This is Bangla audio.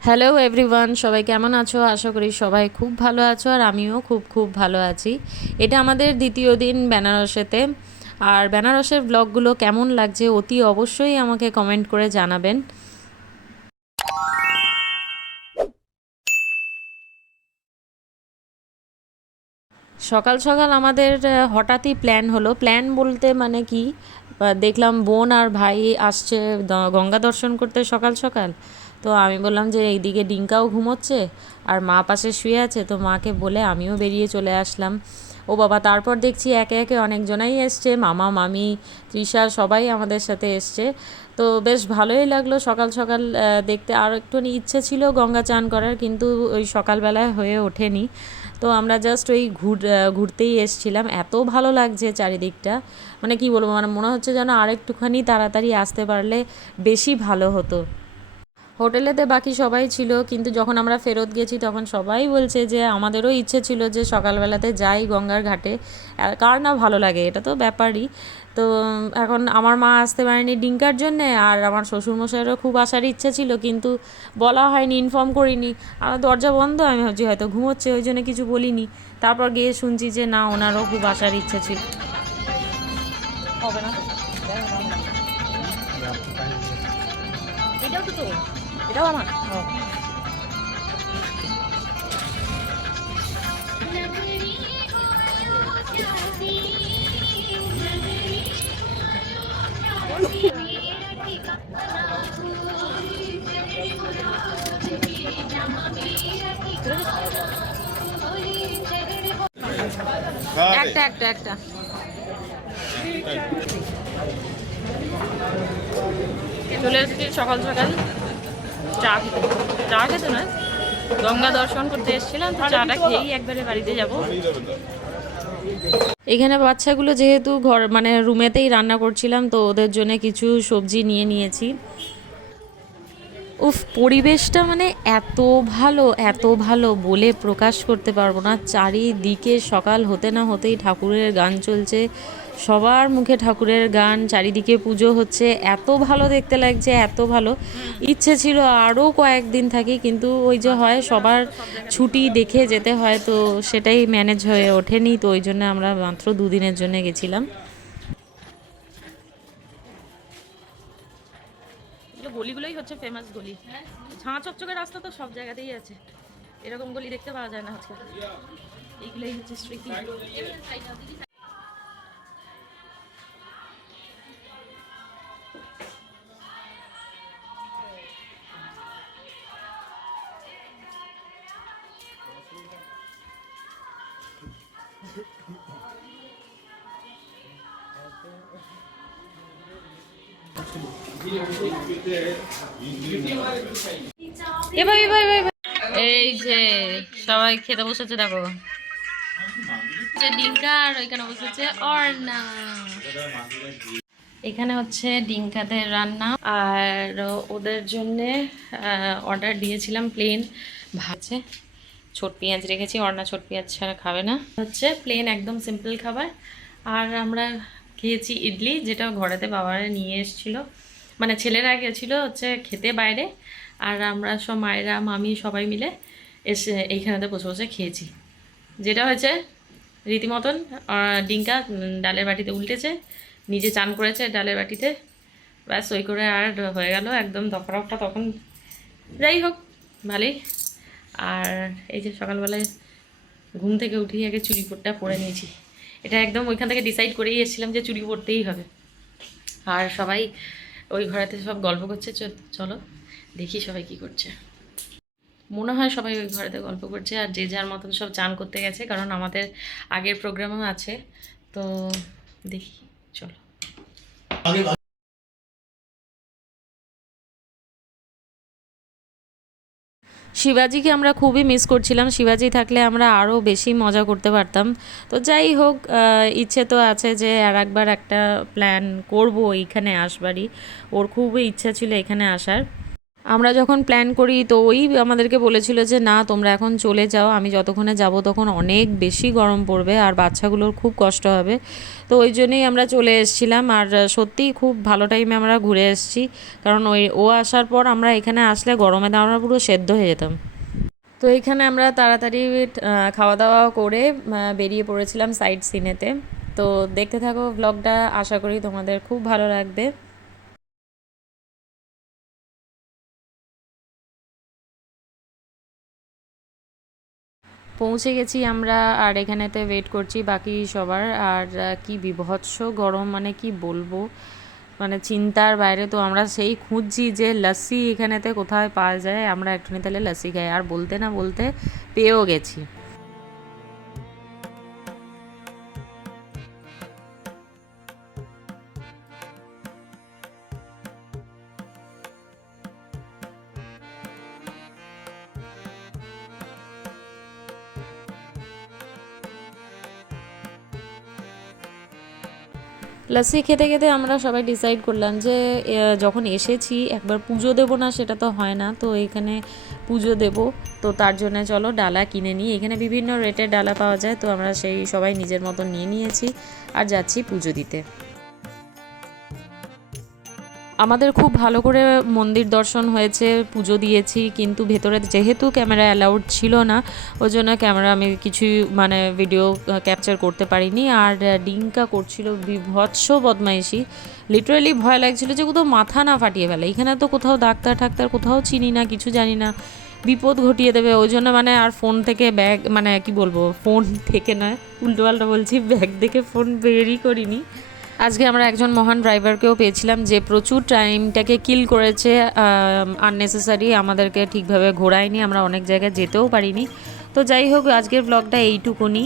হ্যালো এভরিওয়ান, সবাই কেমন আছো? আশা করি সবাই খুব ভালো আছো, আর আমিও খুব খুব ভালো আছি। এটা আমাদের দ্বিতীয় দিন বেনারসেতে। আর বেনারসের ব্লগগুলো কেমন লাগছে অতি অবশ্যই আমাকে কমেন্ট করে জানাবেন। সকাল সকাল আমাদের হঠাৎই প্ল্যান হলো। প্ল্যান বলতে মানে কি, দেখলাম বোন আর ভাই আসছে গঙ্গা দর্শন করতে সকাল সকাল। তো আমি বললাম যে এইদিকে ডিঙ্কাও ঘুমোচ্ছে আর মা পাশে শুয়ে আছে, তো মাকে বলে আমিও বেরিয়ে চলে আসলাম। ও বাবা, তারপর দেখছি একে একে অনেকজনাই এসছে, মামা মামি তৃষা সবাই আমাদের সাথে এসছে। তো বেশ ভালোই লাগলো সকাল সকাল দেখতে। আর একটুখানি ইচ্ছে ছিল গঙ্গা চান করার, কিন্তু ওই সকালবেলায় হয়ে ওঠেনি। তো আমরা জাস্ট ওই ঘুরতেই এসছিলাম। এত ভালো লাগছে চারিদিকটা, মানে কি বলবো, মানে মনে হচ্ছে যেন আরেকটুখানি তাড়াতাড়ি আসতে পারলে বেশি ভালো হতো। হোটেলেতে বাকি সবাই ছিল, কিন্তু যখন আমরা ফেরত গেছি তখন সবাই বলছে যে আমাদেরও ইচ্ছে ছিল যে সকালবেলাতে যাই গঙ্গার ঘাটে। কার না ভালো লাগে, এটা তো ব্যাপারই। তো এখন আমার মা আসতে পারেনি ডিঙ্কার জন্যে, আর আমার শ্বশুরমশাইয়েরও খুব আসার ইচ্ছে ছিল, কিন্তু বলা হয়নি, ইনফর্ম করিনি। আমার দরজা বন্ধ, আমি ভাবছি হয়তো ঘুমোচ্ছে, ওই জন্য কিছু বলিনি। তারপর গিয়ে শুনছি যে না, ওনারও খুব আসার ইচ্ছে ছিল। হবে না, এটাও তো তোর, এটাও আমার। একটা একটা একটা চলে এসেছি সকাল সকাল চা খেতে। চা খেতে নয়, গঙ্গা দর্শন করতে এসেছিলাম, তো চাটা খেয়েই একবারে বাড়িতে যাব। এখানে বাচ্চাগুলো যেহেতু ঘর মানে রুমেতেই রান্না করছিলাম, তো ওদের জন্য কিছু সবজি নিয়ে নিয়েছি। উফ, পরিবেশটা মানে এত ভালো, এত ভালো বলে প্রকাশ করতে পারবো না। চারিদিকে সকাল হতে না হতেই ঠাকুরের গান চলছে, সবার মুখে ঠাকুরের গান, চারিদিকে পুজো হচ্ছে। এত ভালো দেখতে লাগছে, এত ভালো। ইচ্ছে ছিল আরও কয়েকদিন থাকি, কিন্তু ওই যে হয় সবার ছুটি দেখে যেতে হয়, তো সেটাই ম্যানেজ হয়ে ওঠেনি। তো ওই জন্য আমরা মাত্র দুদিনের জন্য গেছিলাম। এগুলো গলিগুলোই হচ্ছে ফেমাস গলি। ঝাঁ চকচকে রাস্তা তো সব জায়গাতেই আছে, এরকম গলি দেখতে পাওয়া যায় না আজকাল। এইগুলোই হচ্ছে স্মৃতি। এ ভাই ভাই ভাই ভাই, এই যে সবাই খেতে বসেছে, দেখো যে ডিঙ্কা, আর ওইখানে বসেছে অর্ণা। এখানে হচ্ছে ডিঙ্কাদের রান্না, আর ওদের জন্যে অর্ডার দিয়েছিলাম প্লেন ভাজে। ছোট পেঁয়াজ রেখেছি, অর্ণা ছোট পেঁয়াজ ছাড়া খাবে না, হচ্ছে প্লেন একদম সিম্পল খাবার। আর আমরা খেয়েছি ইডলি, যেটা ঘরেতে বাবারা নিয়ে এসেছিলো, মানে ছেলেরা গেছিলো হচ্ছে খেতে বাইরে, আর আমরা সব মায়েরা মামি সবাই মিলে এসে এইখানেতে বসে বসে খেয়েছি। যেটা হয়েছে রীতিমতন, ডিঙ্কা ডালের বাটিতে উল্টেছে, নিজে চান করেছে ডালের বাটিতে, ব্যাস ওই করে আর হয়ে গেল একদম দফারফটা তখন। যাই হোক, ভালোই। আর এই যে সকালবেলায় ঘুম থেকে উঠেই আগে চুড়ি পরটা পরে নিয়েছি। এটা একদম ওইখান থেকে ডিসাইড করেই এসেছিলাম যে চুড়ি পরতেই হবে। আর সবাই ওই ঘরেতে সব গল্প করছে, চলো দেখি সবাই কি করছে। মনে হয় সবাই ওই ঘরেতে গল্প করছে, আর যে যার মতন সব চান করতে গেছে, কারণ আমাদের আগের প্রোগ্রামও আছে। তো দেখি, চলো। শিবাজিকে আমরা খুবই মিস করছিলাম, শিবাজি থাকলে আমরা আরও বেশি মজা করতে পারতাম। তো যাই হোক, ইচ্ছে তো আছে যে আর একবার একটা প্ল্যান করব এইখানে আসবারই। ওর খুবই ইচ্ছা ছিল এখানে আসার। আমরা যখন প্ল্যান করি তো ওই আমাদেরকে বলেছিল যে না তোমরা এখন চলে যাও, আমি যতক্ষণে যাব তখন অনেক বেশি গরম পড়বে আর বাচ্চাগুলোর খুব কষ্ট হবে। তো ওই জন্যই আমরা চলে এসেছিলাম। আর সত্যিই খুব ভালো টাইমে আমরা ঘুরে এসেছি, কারণ ও আসার পর আমরা এখানে আসলে গরমে আমরা পুরো সেদ্ধ হয়ে যেতাম। তো এইখানে আমরা তাড়াতাড়ি খাওয়া দাওয়া করে বেরিয়ে পড়েছিলাম সাইট সিনেতে। তো দেখতে থাকো ব্লগটা, আশা করি তোমাদের খুব ভালো লাগবে। পৌঁছে গেছি আমরা, আর এখানেতে ওয়েট করছি বাকি সবার। আর কি বিভৎস গরম, মানে কি বলবো, মানে চিন্তার বাইরে। তো আমরা সেই খুঁজছি যে লস্যি এখানেতে কোথায় পাওয়া যায়, আমরা একটুখানি তাহলে লস্যি খাই। আর বলতে না বলতে পেয়েও গেছি। লস্যি খেতে খেতে আমরা সবাই ডিসাইড করলাম যে যখন এসেছি একবার পুজো দেবো না, সেটা তো হয় না। তো এখানে পুজো দেব, তো তার জন্য চলো ডালা কিনে নিই। এখানে বিভিন্ন রেটের ডালা পাওয়া যায়, তো আমরা সেই সবাই নিজের মতো নিয়ে নিয়েছি আর যাচ্ছি পুজো দিতে। আমাদের খুব ভালো করে মন্দির দর্শন হয়েছে, পুজো দিয়েছি, কিন্তু ভেতরে যেহেতু ক্যামেরা অ্যালাউড ছিল না, ওই জন্য ক্যামেরা আমি কিছুই মানে ভিডিও ক্যাপচার করতে পারিনি। আর ডিঙ্কা করছিল বিভৎস বদমাইশি, লিটারালি ভয় লাগছিল যে কোথাও মাথা না ফাটিয়ে ফেলে। এখানে তো কোথাও ডাক্তার ঠাক্তার কোথাও চিনি না, কিছু জানি না, বিপদ ঘটিয়ে দেবে। ওই জন্য মানে আর ফোন থেকে ব্যাগ, মানে কি বলবো, ফোন থেকে নয়, উল্টোপাল্টা বলছি, ব্যাগ থেকে ফোন বেরই করিনি। আজকে আমরা একজন মহান ড্রাইভারকেও পেয়েছিলাম যে প্রচুর টাইমটাকে কিল করেছে, আননেসেসারি, আমাদেরকে ঠিকভাবে ঘোরায়নি, আমরা অনেক জায়গায় যেতেও পারিনি। তো যাই হোক, আজকের ব্লগটা এইটুকুনি।